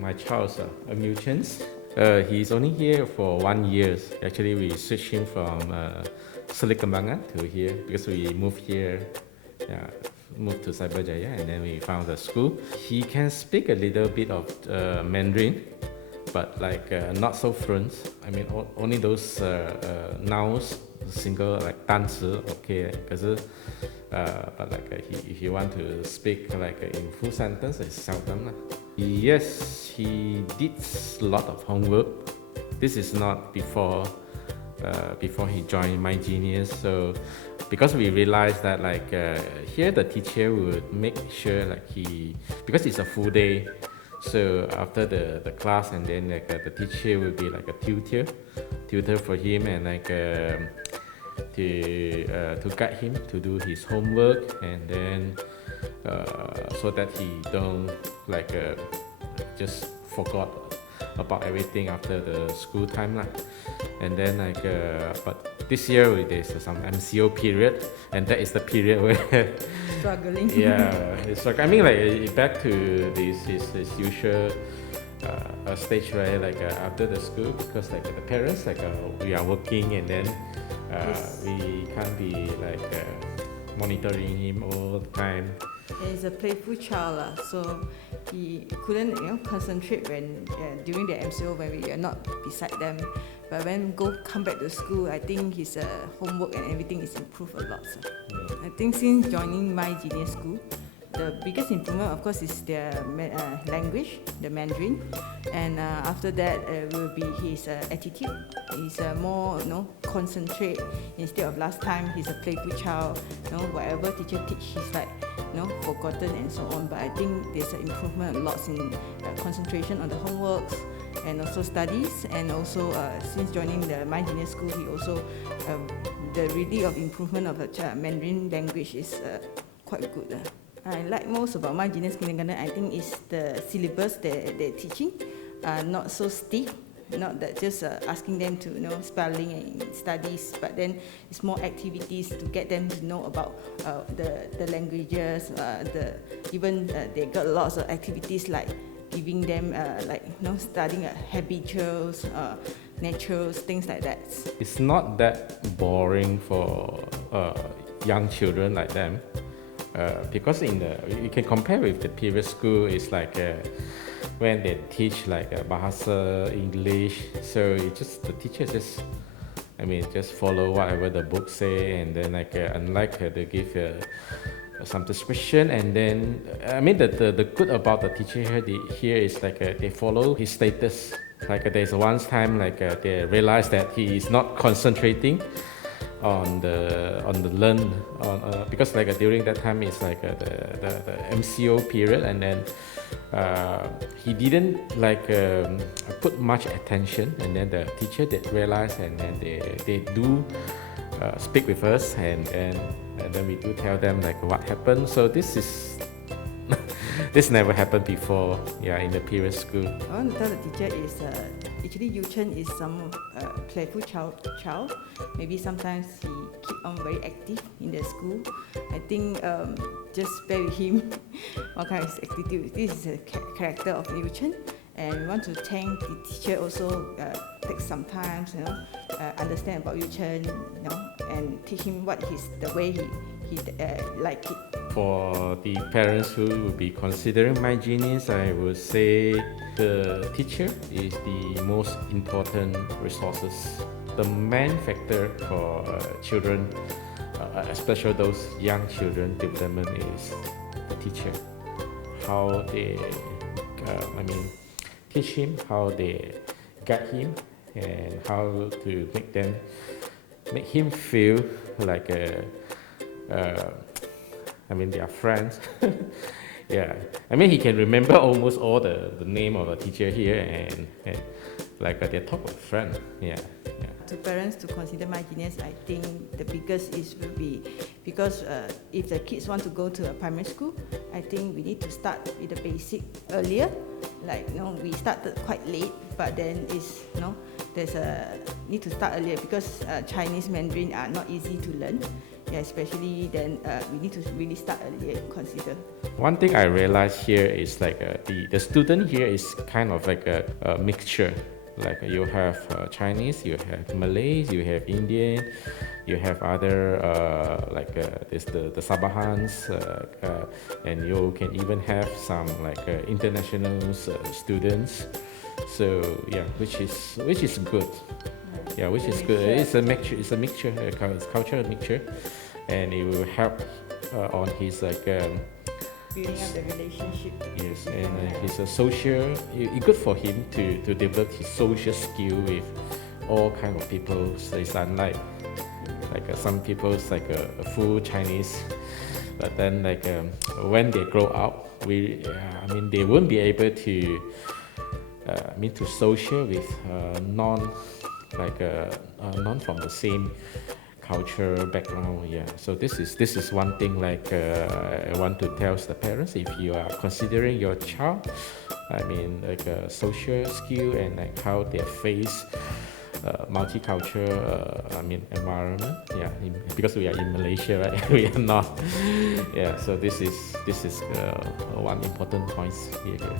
my child's a mutant. He's only here for 1 year. Actually, we switched him from Selikembangan to here because we moved here, moved to Cyberjaya, and then we found a school. He can speak a little bit of Mandarin, but not so fluent. I mean, only those nouns, single like 单词 okay. 可是 but if you want to speak in full sentence, it's seldom. Yes, he did a lot of homework. This is not before he joined MyGenius. So because we realized that here the teacher would make sure because it's a full day. So after the class, and then the teacher will be like a tutor for him, and to guide him to do his homework, and then so that he don't just forgot about everything after the school time lah. And then but this year there's some MCO period, and that is the period where struggling. Yeah, it's I mean back to his usual stage where after the school, because the parents we are working, and then Yes. we can't be monitoring him all the time. He's a playful child, so he couldn't concentrate when during the MCO when we are not beside them. But when come back to school, I think his homework and everything is improved a lot. So. Yeah. I think since joining MyGenius School, the biggest improvement, of course, is their language, the Mandarin, and after that will be his attitude. He's more, concentrate instead of last time. He's a playful child. Whatever teacher teach, he's forgotten and so on. But I think there's an improvement a lot in concentration on the homeworks and also studies. And also since joining the MyGenius School, he also the really of improvement of the Mandarin language is quite good. I like most about MyGenius Kindergarten, I think, is the syllabus they're teaching, not so stiff, not that just asking them to spelling and studies, but then it's more activities to get them to know about the languages. Even they got lots of activities like giving them studying habituals, naturals, things like that. It's not that boring for young children like them. Because you can compare with the previous school, it's when they teach Bahasa English, so the teacher just follow whatever the book say, and then unlike they give some description, and then the good about the teacher here is they follow his status. There's one time they realize that he is not concentrating on the learn because during that time it's the MCO period, and then he didn't put much attention, and then the teacher did realize, and then they do speak with us, and then we do tell them what happened. So this is this never happened before, in the previous school. I want to tell the teacher is actually Yu Chen is some playful child. Maybe sometimes he keep on very active in the school. I think just bear with him what kind of attitude. This is a character of Yu Chen, and we want to thank the teacher also take some time, understand about Yu Chen, and teach him what is the way he like it. For the parents who will be considering MyGenius, I would say the teacher is the most important resources. The main factor for children, especially those young children development, is the teacher. How they, teach him, how they guide him, and how to make him feel like they are friends. Yeah, he can remember almost all the name of the teacher here, and they talk of friend. Yeah. To parents to consider MyGenius, I think the biggest will be because if the kids want to go to a primary school, I think we need to start with the basic earlier. We started quite late, but then there's a need to start earlier because Chinese Mandarin are not easy to learn. Yeah, especially then we need to really start early and consider. One thing I realized here is like the student here is kind of like a mixture. Like you have Chinese, you have Malays, you have Indian, you have other this the Sabahans, and you can even have some like international students. So yeah, which is good. Yeah, which is good. It's a mixture. It's a mixture. It's cultural mixture, and it will help on his like. Building up the relationship. Yes, and he's a social. It's good for him to develop his social skill with all kind of people. So it's unlike like some people's like a full Chinese, but then like when they grow up, they won't be able to to social with non non from the same culture background. Yeah, so this is one thing like I want to tell the parents, if you are considering your child, like a social skill and like how they face multicultural environment. Yeah, because we are in Malaysia, right? We are not. Yeah, so this is one important point here.